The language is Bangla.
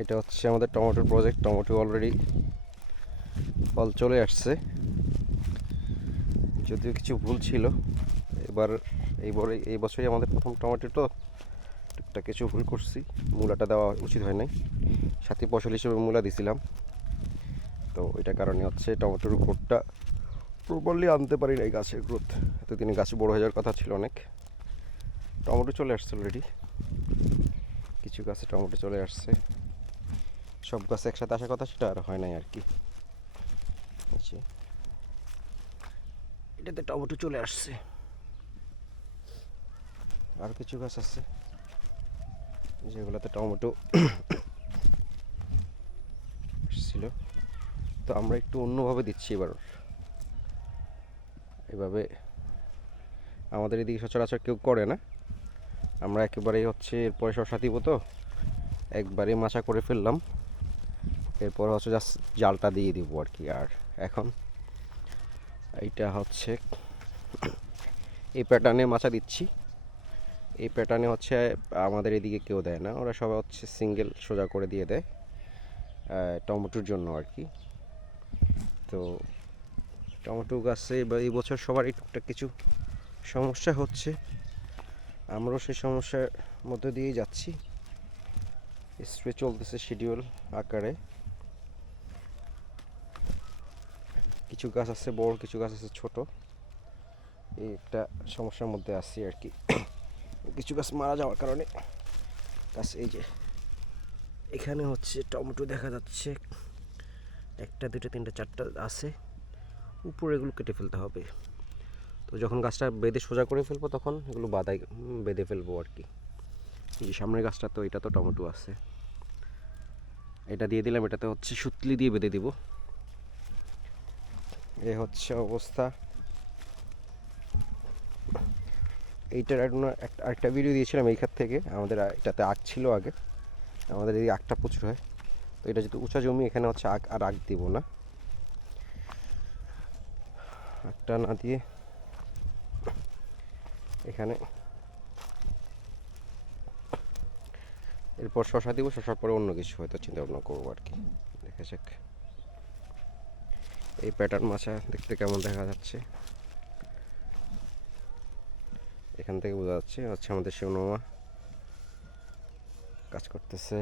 এটা হচ্ছে আমাদের টমেটোর প্রজেক্ট। টমেটো অলরেডি ফল চলে আসছে, যদিও কিছু ভুল ছিল। এবার এই বছরই আমাদের প্রথম টমেটো, তো টুকটাক কিছু ভুল করছি। মূলাটা দেওয়া উচিত হয় নাই, সাথী ফসল হিসেবে মূলা দিছিলাম। তো এটা কারণে হচ্ছে টমেটোর গ্রোথটা প্রপারলি আনতে পারি না, এই গাছের গ্রোথ। এতদিনে গাছ বড় হয়ে যাওয়ার কথা ছিল অনেক। টমেটো চলে আসছে অলরেডি, কিছু গাছে টমেটো চলে আসছে। সব গাছ একসাথে আসার কথা সেটা আর হয় নাই আর কি। এটাতে টমেটো চলে আসছে। আর কিছু গাছ আছে যেগুলোতে টমেটো ছিল। তো আমরা একটু অন্যভাবে দিচ্ছি এবার। এভাবে আমাদের এদিকে সচরাচর কেউ করে না। আমরা একেবারেই হচ্ছে এরপরে শশা দিব, তো একবারে মাচা করে ফেললাম। এরপর হচ্ছে জাস্ট জালটা দিয়ে দিব আর কি। আর এখন এইটা হচ্ছে এই প্যাটার্নে মাচা দিচ্ছি। এই প্যাটার্নে হচ্ছে আমাদের এদিকে কেউ দেয় না, ওরা সবাই হচ্ছে সিঙ্গেল সোজা করে দিয়ে দেয় টমেটোর জন্য আর কি। তো টমেটো গাছে এই বছর সবারই টুকটাক কিছু সমস্যা হচ্ছে, আমরাও সেই সমস্যার মধ্যে দিয়েই যাচ্ছি। স্প্রে চলতেছে শিডিউল আকারে। কিছু গাছ আছে বড়, কিছু গাছ আছে ছোট। এই একটা সমস্যার মধ্যে আছি আর কি। কিছু গাছ মারা যাওয়ার কারণে গাছ, এই যে এখানে হচ্ছে টমেটো দেখা যাচ্ছে, একটা দুটো তিনটা চারটা আছে, উপরে এগুলো কেটে ফেলতে হবে। তো যখন গাছটা বেঁধে সোজা করে ফেলবো তখন এগুলো বেঁধে ফেলবো আর কি। এই যে সামনের গাছটা, তো এটা তো টমেটো আছে, এটা দিয়ে দিলাম। এটাতে হচ্ছে সুতলি দিয়ে বেঁধে দিব। এ হচ্ছে অবস্থা। এইটার আরেকটা ভিডিও দিয়েছিলাম এই খাত থেকে। আমাদের এটাতে আখ ছিল আগে, আমাদের এই আখটা প্রচুর হয়। তো এটা যেহেতু উঁচা জমি, এখানে হচ্ছে আখ দিব না। আখটা না দিয়ে এখানে এরপর শশা দিব, শশার পরে অন্য কিছু হয়তো চিন্তা ভাবনা করবো আর কি। দেখা যাক। এই প্যাটার্ন মাছা দেখতে কেমন দেখা যাচ্ছে, এখান থেকে বোঝা যাচ্ছে হচ্ছে আমাদের শিবনামা কাজ করতেছে।